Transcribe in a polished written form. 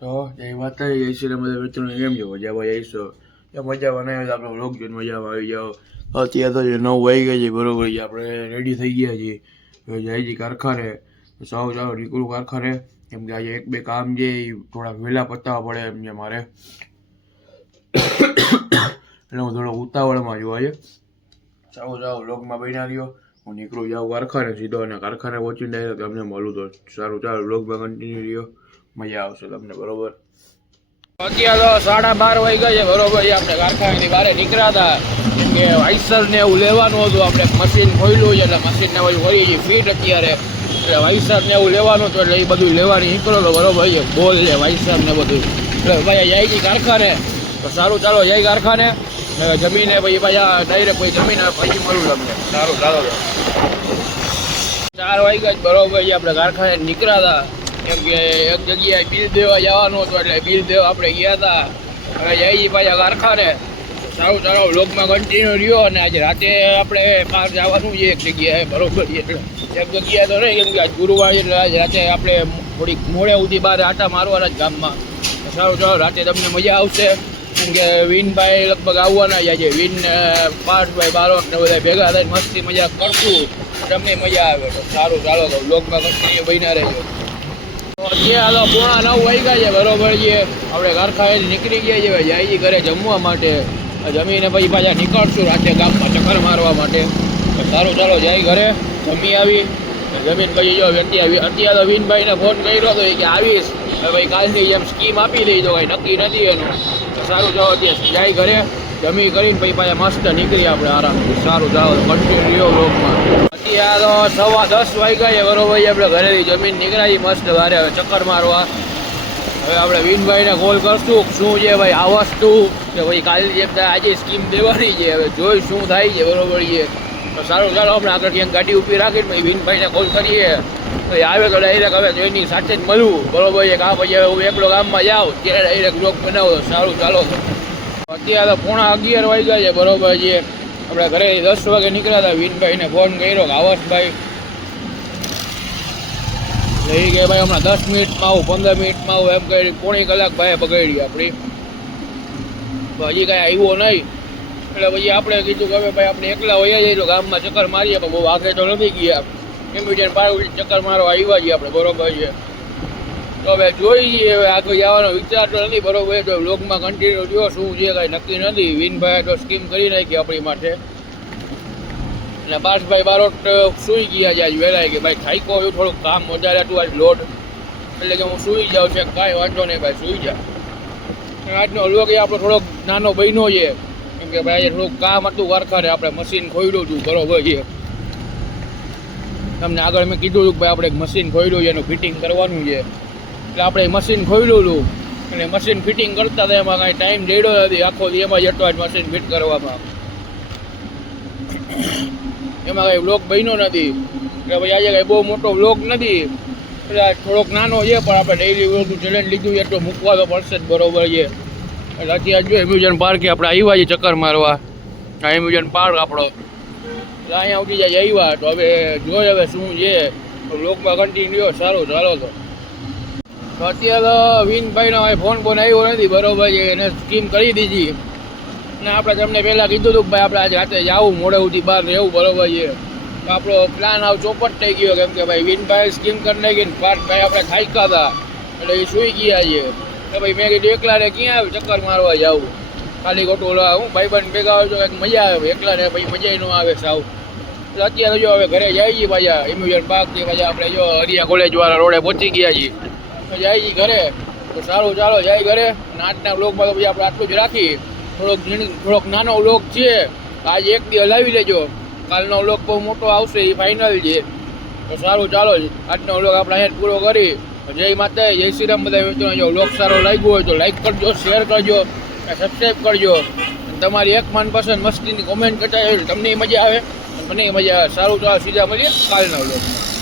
તો એ વાત થઈ એસી બધા મિત્રો એમ જો મજામાં આવીશો એ મજામાં નહીં આપણે વ્લોગ જોઈને મજામાં આવી જાઓ. અત્યારે તો જે 9 વાગી ગયા છે બરોબર છે, આપણે રેડી થઈ ગયા છીએ. હવે જાય છે કારખાને. સાવ ચાલો નીકળું કારખાને, કેમ કે આજે એક બે કામ છે એ થોડાક વહેલા પતાવવા પડે એમ છે મારે, એટલે હું થોડો ઉતાવળમાં જોવા છે. ચાલો ચાલો વ્લોગમાં બન્યા રહ્યો. હું નીકળું જાઉં કારખાને સીધો, અને કારખાને પહોંચીને ડાયરેક્ટ તમને મળું. તો સારું ચાલો વ્લોગમાં કન્ટિન્યુ રહ્યો, મજા આવશે તમને બરોબર. અત્યારે તો 12:30 વાગ્યા છે બરોબર છે. આપણે કારખાનેથી બહાર નીકળ્યા હતા કેમ કે વાઇસર ને એવું લેવાનું હતું. આપણે મશીન ખોલ્યું છે એટલે મશીનને બધું કરી છે ફીટ અત્યારે, એટલે વાઇસર ને એવું લેવાનું હતું એટલે એ બધું લેવાની નીકળો તો બરોબર છે. બોલ છે વાઇસર ને બધું, એટલે ભાઈ જાય છે કારખાને. તો સારું ચાલો જાય કારખાને, જમીને પછી પાછા ડાયરેક્ટ પછી જમીને પછી મળું તમને. સારું ચાલો 4 વાગ્યા જ બરોબર છે. આપણે કારખાને નીકળ્યા હતા કેમ કે એક જગ્યાએ બિલ દેવા જવાનું હતું, એટલે બિલ દેવા આપણે ગયા હતા. હવે જઈએ પાછા કારખાને. સારું ચાલો વ્લોગમાં કન્ટિન્યુ રહ્યો. અને આજે રાતે આપણે બહાર જવાનું છે એક જગ્યાએ બરોબર છે. એટલે એક જગ્યાએ તો નહીં કેમ કે આજ ગુરુવાર એટલે આજ રાતે આપણે થોડીક મોડે સુધી બહાર આટા મારવાના જ ગામમાં. સારું ચાલો રાતે તમને મજા આવશે કેમ કે વિનભાઈ લગભગ આવવાના જ આજે. વિન પાર્થભાઈ બારોટ ને બધા ભેગા થઈને મસ્તી મજા કરશું, તમને મજા આવે. તો સારું ચાલો તો વ્લોગમાં કન્ટિન્યુ બન્યા રહેજો. અત્યારે તો 8:45 વાગ્યા છે બરોબર છે. આપણે કારખાને નીકળી ગયા છે, જાય ઘરે જમવા માટે. જમીને પછી પાછા નીકળશું રાતે ગામમાં ચક્કર મારવા માટે. સારું ચાલો જાય ઘરે જમી આવી. જમીન પછી જો અત્યારે તો વિનભાઈને ફોન કર્યો હતો કે આવીશ, ભાઈ કાલની જેમ સ્કીમ આપી દઈ તો કંઈ નક્કી નથી એનું. સારું ચાલો અત્યારે જાય ઘરે જમી કરીને પછી પાછા મસ્ત નીકળી આપણે આરામથી. સારું ચાલો કન્ટિન્યુ રહ્યો વ્લોગમાં. અત્યારે તો 10:15 વાગ્યા છે બરોબર છે. આપણે ઘરેથી જમીન નીકળાવી મસ્ત વારે હવે ચક્કર મારવા. હવે આપણે વિનભાઈને કોલ કરશું શું છે ભાઈ આ વસ્તુ, કે ભાઈ કાલની જેમ આજે સ્કીમ દેવાની છે. હવે જોઈ શું થાય છે બરોબર છે. તો સારું ચાલો આપણે આગળ ક્યાંક ગાડી ઊભી રાખીને પછી વિનભાઈને કોલ કરીએ. તો આવે તો ડાયરેક્ટ હવે જોઈની સાથે જ મળવું બરોબર છે. આ પછી હવે હું એકલો ગામમાં જાઉં ત્યારે ડાયરેક્ટ બ્લોગ બનાવો. સારું ચાલો અત્યારે તો 11:15 વાગ્યા છે બરોબર છે. આપણે ઘરે 10 વાગે નીકળ્યા હતા. વિનભાઈને ફોન કર્યો કે આવસભાઈ લઈ ગયા ભાઈ હમણાં 10 મિનિટમાં આવું 15 મિનિટમાં આવું એમ કરી પોણી કલાક ભાઈ બગાડી આપણી. તો હજી કાંઈ આવ્યો નહીં એટલે પછી આપણે કીધું કે હવે ભાઈ આપણે એકલા વયા જઈએ તો ગામમાં ચક્કર મારીએ. પણ બહુ આગળ તો નથી ગયા, ઇમિડિયટ પાર ચક્કર મારવા આવ્યા છીએ આપણે બરોબર છે. તો હવે જોઈએ હવે આગળ જવાનો વિચાર તો નથી બરોબર. તો વ્લોગમાં કન્ટિન્યુ રહ્યો શું છે કાંઈ નક્કી નથી. વિનભાઈ તો સ્કીમ કરી નાખી આપણી માટે. અને પાર્થભાઈ બારોટ સૂઈ ગયા છે આજ વહેલા કે ભાઈ થાઈકો એવું થોડુંક કામ વધારે હતું આજ લોડ, એટલે કે હું સૂઈ જાઉં છે. કાંઈ વાંધો નહીં ભાઈ સૂઈ જા. આજનો વ્લોગ એ આપણો થોડોક નાનો બન્યો છે કેમ કે ભાઈ આજે થોડુંક કામ હતું કારખાને. આપણે મશીન ખોલ્યું હતું બરોબર છે. તમને આગળ મેં કીધું હતું કે ભાઈ આપણે એક મશીન ખોલ્યું છે એનું ફિટિંગ કરવાનું છે. એટલે આપણે મશીન ખોલ્યું હતું અને મશીન ફિટિંગ કરતા હતા એમાં કાંઈ ટાઈમ જડ્યો નથી. આખો દી એમાં જતો આજ મશીન ફિટ કરવામાં, એમાં કંઈ વ્લોગ બન્યો નથી. એટલે ભાઈ આજે કંઈ બહુ મોટો વ્લોગ નથી, એટલે થોડોક નાનો છે. પણ આપણે ડેઈલી વ્લોગનું ચેલેન્જ લીધું એટલો મૂકવા તો પડશે જ બરોબર છે. એટલે અત્યારે જો એમ્યુઝન પાર્કે આપણે આવ્યા છીએ ચક્કર મારવા. આ એમ્યુઝન પાર્ક આપણો, એટલે અહીંયા ઉઠી જાય આવ્યા. તો હવે જોઈએ હવે શું છે વ્લોગમાં કન્ટિન્યુ. સારું ચાલો તો અત્યારે તો વિનભાઈનો ફોન આવ્યો નથી બરોબર છે. એને સ્કીમ કરી દીધી અને આપણે તમને પહેલાં કીધું હતું કે ભાઈ આપણે આજે રાતે જવું મોડે સુધી બહાર રહેવું બરોબર છે. તો આપણો પ્લાન આવ ચોપટ થઈ ગયો કેમ કે ભાઈ વિનભાઈ સ્કીમ કરી નાખી ને પાર્થભાઈ આપણે ખાઈકા હતા એટલે એ સૂઈ ગયા છે. તો ભાઈ મેં કીધું એકલાને ક્યાં આવે ચક્કર મારવા જાવું, ખાલી ખોટું હું ભાઈબંધ ભેગા હોય તો કંઈક મજા આવે, એકલાને પછી મજા ન આવે સાવ. એટલે અત્યારે જો હવે ઘરે જાય છીએ પાછા એમ્યુઝન પાર્કથી પાછા આપણે જો હરિયા કોલેજવાળા રોડે પહોંચી ગયા છીએ. તો જાય છીએ ઘરે. તો સારું ચાલો જાય ઘરે. અને આજના વ્લોગમાં તો પછી આપણે આટલું જ રાખી. થોડોક નાનો વ્લોગ છે, આજે એક દી હલાવી લેજો. કાલનો વ્લોગ બહુ મોટો આવશે એ ફાઇનલ છે. તો સારું ચાલો આજનો વ્લોગ આપણે અહીંયા પૂરો કરી. જય માતા જય શ્રી રામ બધા મિત્રો. જો વ્લોગ સારો લાગ્યો હોય તો લાઈક કરજો, શેર કરજો, સબસ્ક્રાઈબ કરજો. તમારી એક મનપસંદ મસ્તીની કોમેન્ટ કરતા તમને મજા આવે, મને મજા આવે. સારું ચાલો સીધા મળીએ કાલના વ્લોગમાં.